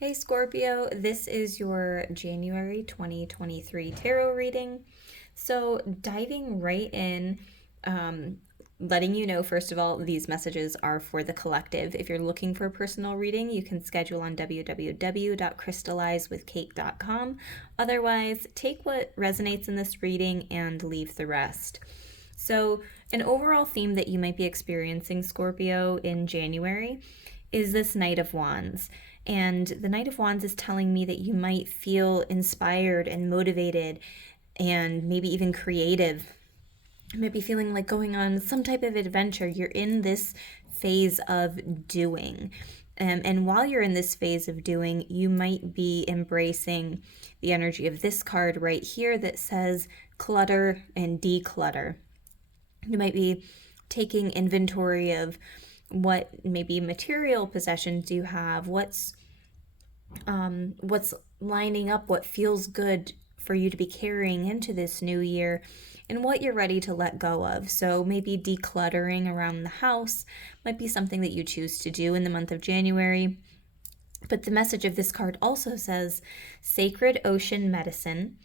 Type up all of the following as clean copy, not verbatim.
Hey Scorpio, this is your January 2023 tarot reading. So, diving right in, um, letting you know, first of all, these messages are for the collective. If you're looking for a personal reading, you can schedule on www.crystallizewithkate.com. Otherwise, take what resonates in this reading and leave the rest. So, an overall theme that you might be experiencing, Scorpio, in January is this Knight of Wands. And the Knight of Wands is telling me that you might feel inspired and motivated and maybe even creative. You might be feeling like going on some type of adventure. You're in this phase of doing. And while you're in this phase of doing, you might be embracing the energy of this card right here that says clutter and declutter. You might be taking inventory of what maybe material possessions you have, what's lining up, what feels good for you to be carrying into this new year, and what you're ready to let go of. So maybe decluttering around the house might be something that you choose to do in the month of January. But the message of this card also says sacred ocean medicine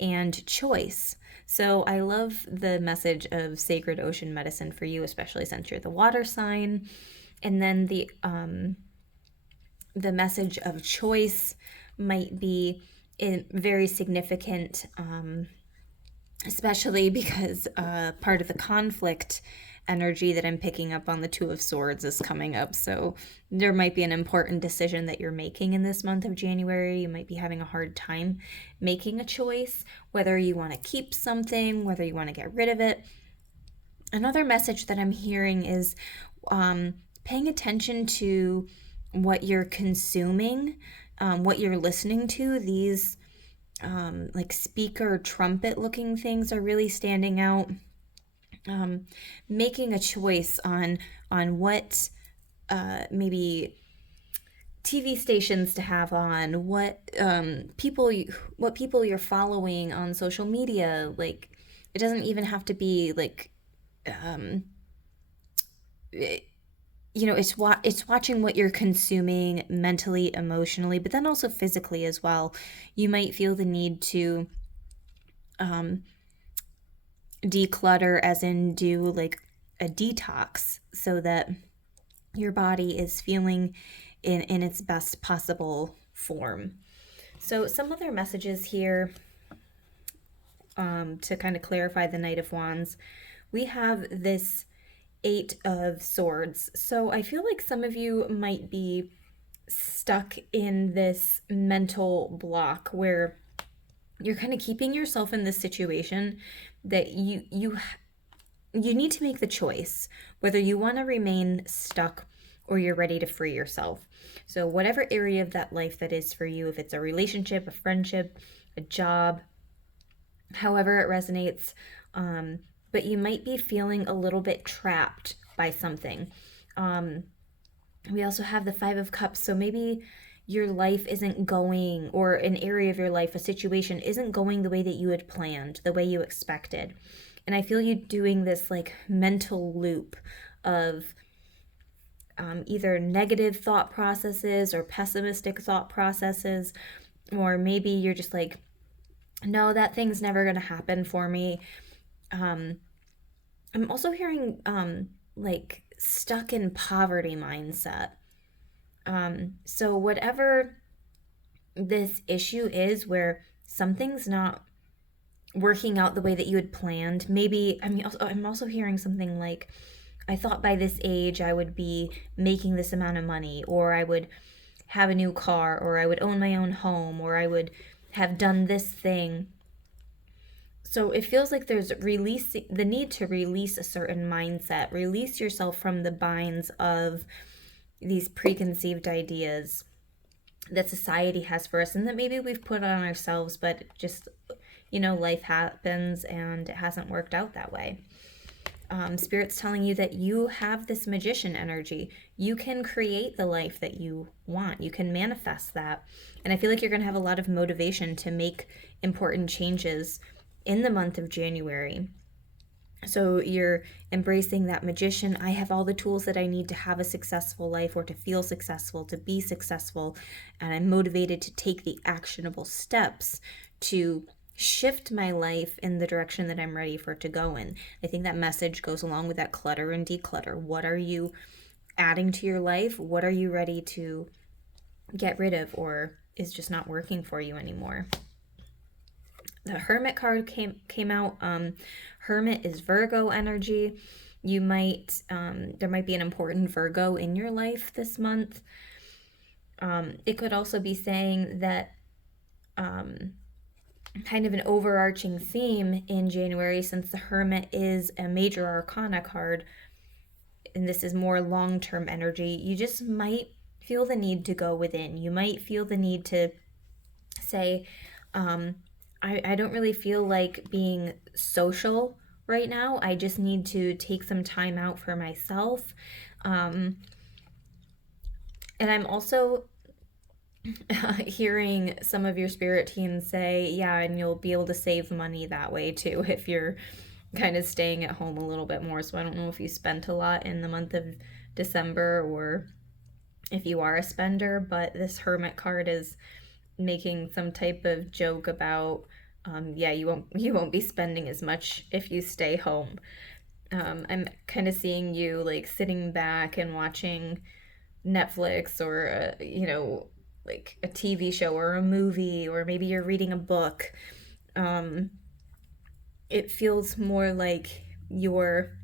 and choice. So I love the message of sacred ocean medicine for you, especially since you're the water sign. And then the message of choice might be very significant, especially because part of the conflict energy that I'm picking up on the Two of Swords is coming up. So there might be an important decision that you're making in this month of January. You might be having a hard time making a choice, whether you want to keep something, whether you want to get rid of it. Another message that I'm hearing is paying attention to what you're consuming, what you're listening to. These like speaker trumpet looking things are really standing out. Making a choice on what maybe TV stations to have on, what people you're following on social media. Like, it doesn't even have to be like um, it's watching what you're consuming mentally, emotionally, but then also physically as well. You might feel the need to um, declutter, as in do like a detox, so that your body is feeling in its best possible form. So some other messages here, to kind of clarify the Knight of Wands. We have this Eight of Swords. So I feel like some of you might be stuck in this mental block where you're kind of keeping yourself in this situation that you need to make the choice whether you want to remain stuck or you're ready to free yourself. So whatever area of that life that is for you, if it's a relationship, a friendship, a job, however it resonates, but you might be feeling a little bit trapped by something. We also have the Five of Cups, so maybe your life isn't going, or an area of your life, a situation isn't going the way that you had planned, the way you expected. And I feel you doing this like mental loop of either negative thought processes or pessimistic thought processes, or maybe you're just like, no, that thing's never going to happen for me. I'm also hearing like stuck in poverty mindset. So whatever this issue is where something's not working out the way that you had planned, maybe, I'm also hearing something like, I thought by this age I would be making this amount of money, or I would have a new car, or I would own my own home, or I would have done this thing. So it feels like there's the need to release a certain mindset, release yourself from the binds of these preconceived ideas that society has for us and that maybe we've put on ourselves, but just, life happens and it hasn't worked out that way. Spirit's telling you that you have this magician energy. You can create the life that you want. You can manifest that. And I feel like you're going to have a lot of motivation to make important changes in the month of January. So you're embracing that magician. I have all the tools that I need to have a successful life or to feel successful, to be successful. And I'm motivated to take the actionable steps to shift my life in the direction that I'm ready for it to go in. I think that message goes along with that clutter and declutter. What are you adding to your life? What are you ready to get rid of or is just not working for you anymore? The Hermit card came out. Hermit is Virgo energy. You might there might be an important Virgo in your life this month. It could also be saying that kind of an overarching theme in January, since the Hermit is a major arcana card and this is more long-term energy, you just might feel the need to go within. You might feel the need to say, I don't really feel like being social right now. I just need to take some time out for myself. And I'm also hearing some of your spirit teams say, yeah, and you'll be able to save money that way too if you're kind of staying at home a little bit more. So I don't know if you spent a lot in the month of December or if you are a spender, but this Hermit card is making some type of joke about yeah, you won't be spending as much if you stay home. I'm kind of seeing you like sitting back and watching Netflix or like a TV show or a movie, or maybe you're reading a book. Um, it feels more like you're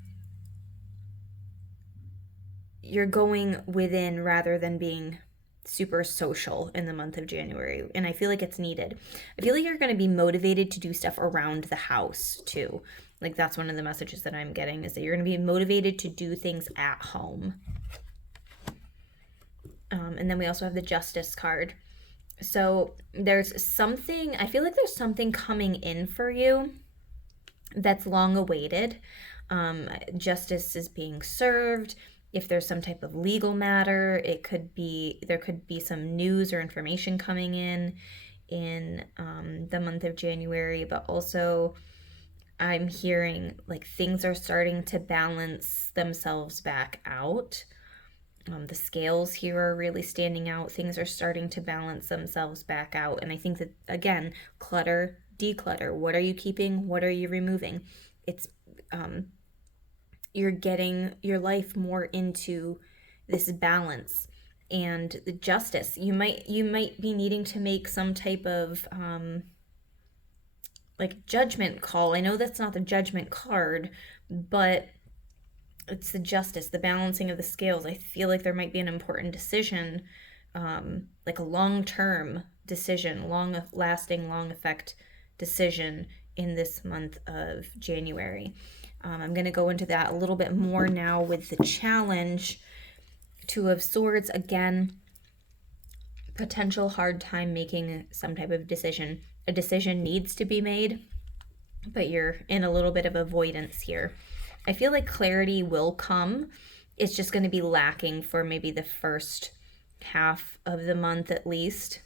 going within rather than being super social in the month of January. And I feel like it's needed. I feel like you're going to be motivated to do stuff around the house too. Like that's one of the messages that I'm getting, is that you're going to be motivated to do things at home. And then we also have the Justice card. So there's something, I feel like there's something coming in for you that's long awaited. Justice is being served. If there's some type of legal matter, there could be some news or information coming in the month of January. But also I'm hearing like things are starting to balance themselves back out. The scales here are really standing out. Things are starting to balance themselves back out. And I think that, again, clutter, declutter. What are you keeping? What are you removing? It's you're getting your life more into this balance and the justice. You might be needing to make some type of like judgment call. I know that's not the judgment card, but it's the justice, the balancing of the scales. I feel like there might be an important decision, like a long-term decision, long-lasting, long-effect decision in this month of January. I'm going to go into that a little bit more now with the challenge. Two of Swords, again, potential hard time making some type of decision. A decision needs to be made, but you're in a little bit of avoidance here. I feel like clarity will come. It's just going to be lacking for maybe the first half of the month at least.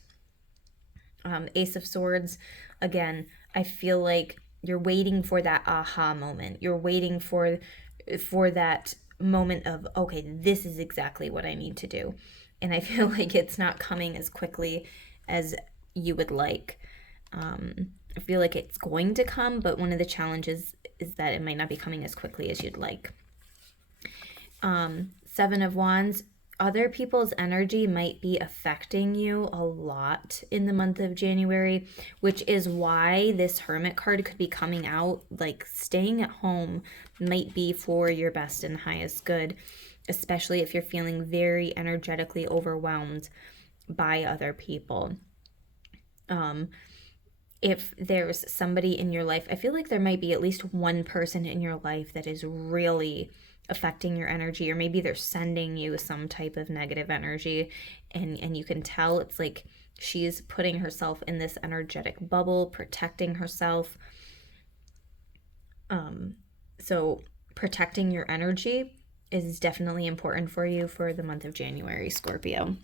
Ace of Swords, again, I feel like you're waiting for that aha moment. You're waiting for that moment of, okay, this is exactly what I need to do. And I feel like it's not coming as quickly as you would like. I feel like it's going to come, but one of the challenges is that it might not be coming as quickly as you'd like. Seven of Wands, other people's energy might be affecting you a lot in the month of January, which is why this Hermit card could be coming out. Like staying at home might be for your best and highest good, especially if you're feeling very energetically overwhelmed by other people. If there's somebody in your life, I feel like there might be at least one person in your life that is really affecting your energy, or maybe they're sending you some type of negative energy, and you can tell it's like she's putting herself in this energetic bubble, protecting herself. So protecting your energy is definitely important for you for the month of January, Scorpio.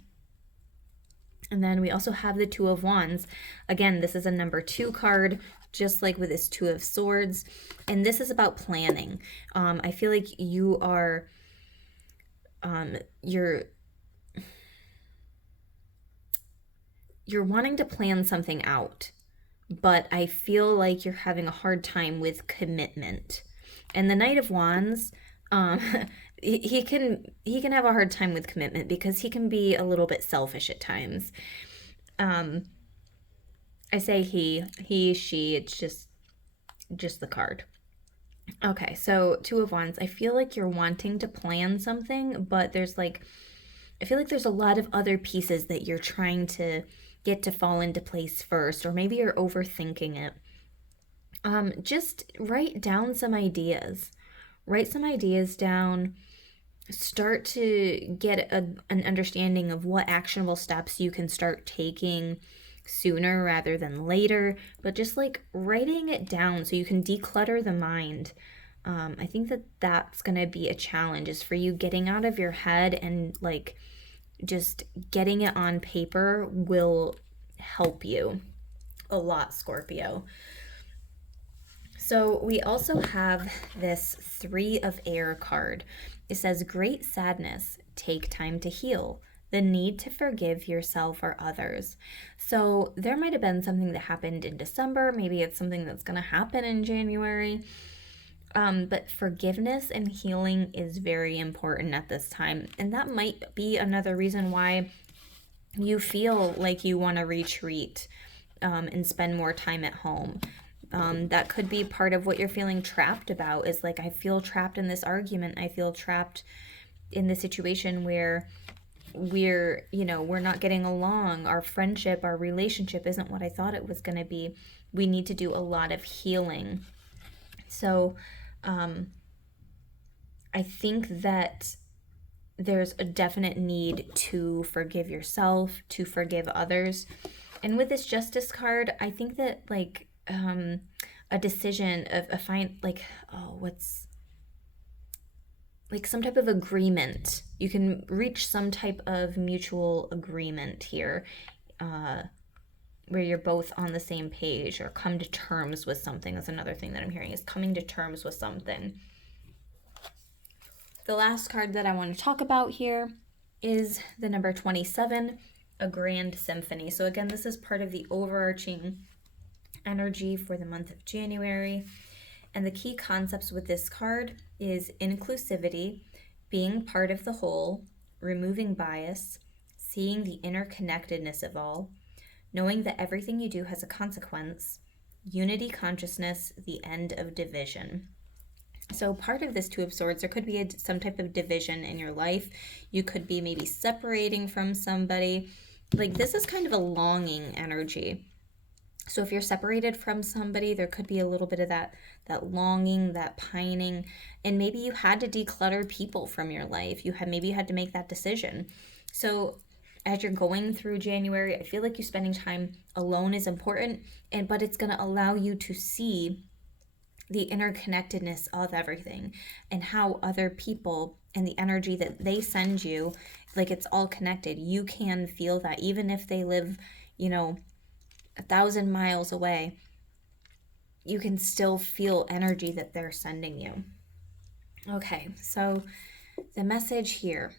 And then we also have the Two of Wands. Again, this is a number 2 card. just like with this Two of Swords. And this is about planning. I feel like you are, you're wanting to plan something out, but I feel like you're having a hard time with commitment. And the Knight of Wands, um, he can have a hard time with commitment because he can be a little bit selfish at times. Um, I say he, she. It's just the card. Okay, so Two of Wands. I feel like you're wanting to plan something, but I feel like there's a lot of other pieces that you're trying to get to fall into place first, or maybe you're overthinking it. Just write down some ideas. Write some ideas down. Start to get an understanding of what actionable steps you can start taking sooner rather than later, but just like writing it down so you can declutter the mind. I think that that's going to be a challenge, is for you getting out of your head and like just getting it on paper will help you a lot, Scorpio. So we also have this Three of Air card. It says, great sadness, take time to heal. The need to forgive yourself or others. So there might have been something that happened in December. Maybe it's something that's going to happen in January. But forgiveness and healing is very important at this time. And that might be another reason why you feel like you want to retreat and spend more time at home. That could be part of what you're feeling trapped about, is like, I feel trapped in this argument. I feel trapped in the situation where we're not getting along. Our friendship, our relationship isn't what I thought it was going to be. We need to do a lot of healing. So I think that there's a definite need to forgive yourself, to forgive others. And with this Justice card, I think that like a decision of a fine, like, what's like some type of agreement. You can reach some type of mutual agreement here, where you're both on the same page, or come to terms with something. That's another thing that I'm hearing, is coming to terms with something. The last card that I want to talk about here is the number 27, a grand symphony. So again, this is part of the overarching energy for the month of January. And the key concepts with this card is inclusivity, being part of the whole, removing bias, seeing the interconnectedness of all, knowing that everything you do has a consequence, unity consciousness, the end of division. So part of this Two of Swords, there could be some type of division in your life. You could be maybe separating from somebody. Like, this is kind of a longing energy. So if you're separated from somebody, there could be a little bit of that longing, that pining, and maybe you had to declutter people from your life. Maybe you had to make that decision. So as you're going through January, I feel like you spending time alone is important, but it's going to allow you to see the interconnectedness of everything and how other people and the energy that they send you, like, it's all connected. You can feel that even if they live, 1,000 miles away, you can still feel energy that they're sending you. Okay, so the message here.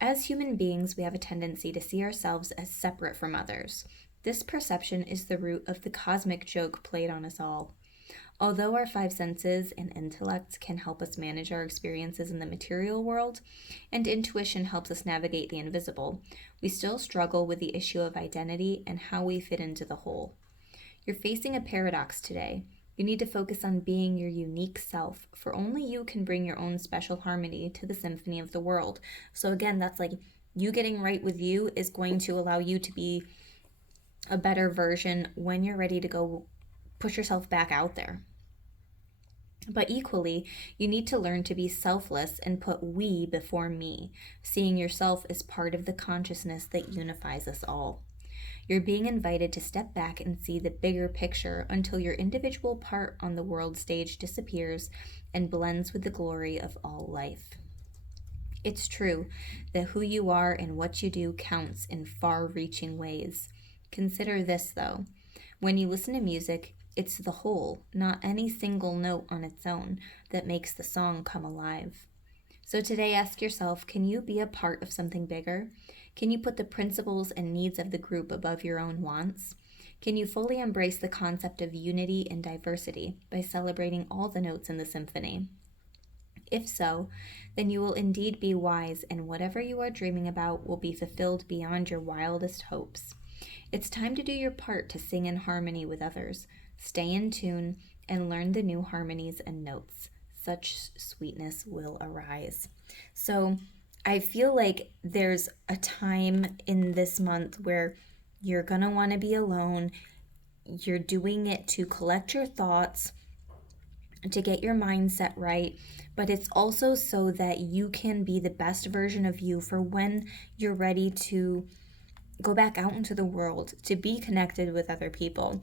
As human beings, we have a tendency to see ourselves as separate from others. This perception is the root of the cosmic joke played on us all. Although our five senses and intellect can help us manage our experiences in the material world, and intuition helps us navigate the invisible, we still struggle with the issue of identity and how we fit into the whole. You're facing a paradox today. You need to focus on being your unique self, for only you can bring your own special harmony to the symphony of the world. So again, that's like, you getting right with you is going to allow you to be a better version when you're ready to go push yourself back out there. But equally, you need to learn to be selfless and put we before me, seeing yourself as part of the consciousness that unifies us all. You're being invited to step back and see the bigger picture until your individual part on the world stage disappears and blends with the glory of all life. It's true that who you are and what you do counts in far-reaching ways. Consider this, though. When you listen to music, It's the whole, not any single note on its own, that makes the song come alive. So today, ask yourself, can you be a part of something bigger? Can you put the principles and needs of the group above your own wants? Can you fully embrace the concept of unity and diversity by celebrating all the notes in the symphony? If so, then you will indeed be wise, and whatever you are dreaming about will be fulfilled beyond your wildest hopes. It's time to do your part to sing in harmony with others, stay in tune, and learn the new harmonies and notes. Such sweetness will arise. So, I feel like there's a time in this month where you're gonna want to be alone. You're doing it to collect your thoughts, to get your mindset right, but it's also so that you can be the best version of you for when you're ready to go back out into the world, to be connected with other people.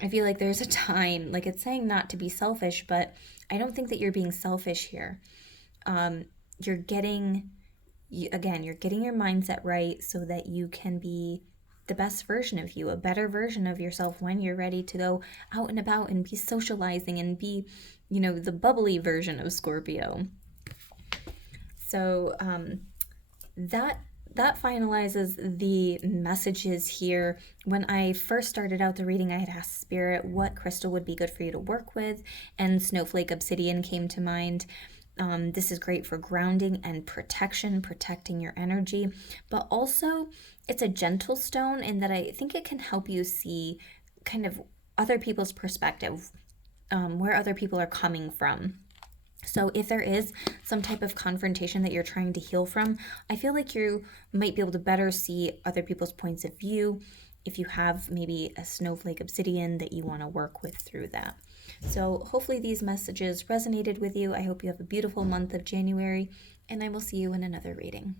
I feel like there's a time, like it's saying not to be selfish, but I don't think that you're being selfish here. Um, you're getting, again, you're getting your mindset right so that you can be the best version of you, a better version of yourself when you're ready to go out and about and be socializing and be, the bubbly version of Scorpio. So that that finalizes the messages here. When I first started out the reading, I had asked Spirit what crystal would be good for you to work with, and Snowflake Obsidian came to mind. This is great for grounding and protection, protecting your energy, but also it's a gentle stone in that I think it can help you see kind of other people's perspective, where other people are coming from. So, if there is some type of confrontation that you're trying to heal from, I feel like you might be able to better see other people's points of view if you have maybe a snowflake obsidian that you want to work with through that. So, hopefully, these messages resonated with you. I hope you have a beautiful month of January, and I will see you in another reading.